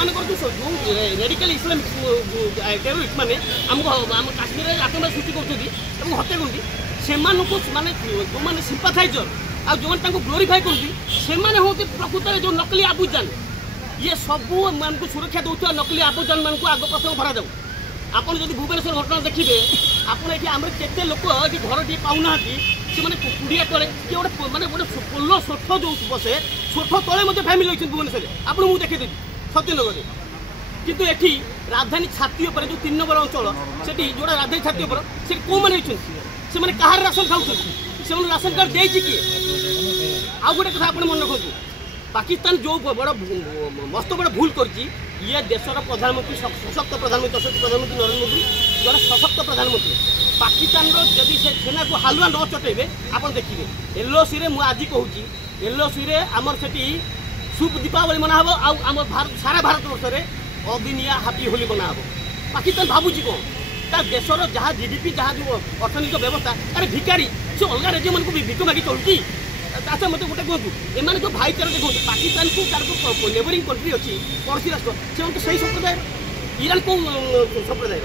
radical Islamic terrorist मैंने आम काश्मीर आतंकवाद सृष्टि कर हत्या कर माने जो मैंने सिंपाथाइजर आ जो ग्लोरीफाए कर हूँ प्रकृत जो नकली आबुजान ये सबू मान सुरक्षा दूसरा नकली आबुजान मान आग प्रसंग भरा जाऊ आपड़ जब भुवनेश्वर घटना देखिए आपड़ ये आम के लोक ये घर टे पाऊना से मैंने कुड़िया तले किए गोटे मैंने गोटे पोल सोठ जो बसे सोठ तले फैमिली अच्छे भुवनेश्वर आपको मुझे देखीदेवी सत्यनगर किंतु एठी राजधानी छाती उपर जो 3 नंबर अंचल से जोड़ा राजधानी छाती उपर से कौ मैंने से कहार राशन खाऊँ से राशन कार्ड दे किए आउ गोटे कथा आप मन रखु पाकिस्तान जो बड़ा मस्त बड़ा भूल कर ये देशर प्रधानमंत्री सशक्त प्रधानमंत्री यशस्वी प्रधानमंत्री नरेंद्र मोदी जड़े सशक्त प्रधानमंत्री पाकिस्तान जदि से सेना को हालुआ न चटेबे आप देखिए एलओसी मुझे आज कहूँ एलओसी आमर से शुभ दीपावली मना आम सारा भारत वर्ष में अदिनिया हापी होली मना पाकिस्तान भावुची कौन तार देशर जहाँ जीडीपी जहाँ जो अर्थनैतिक व्यवस्था अरे भिकारी से अलग राज्य मानक भिक मागी चलुची अच्छा मत गोटे कहूँ एम जो भाईचारा देखो पाकिस्तान को तार नेबरिंग कंट्री अच्छी पड़ोसी राष्ट्र से संप्रदाय ईरान को संप्रदाय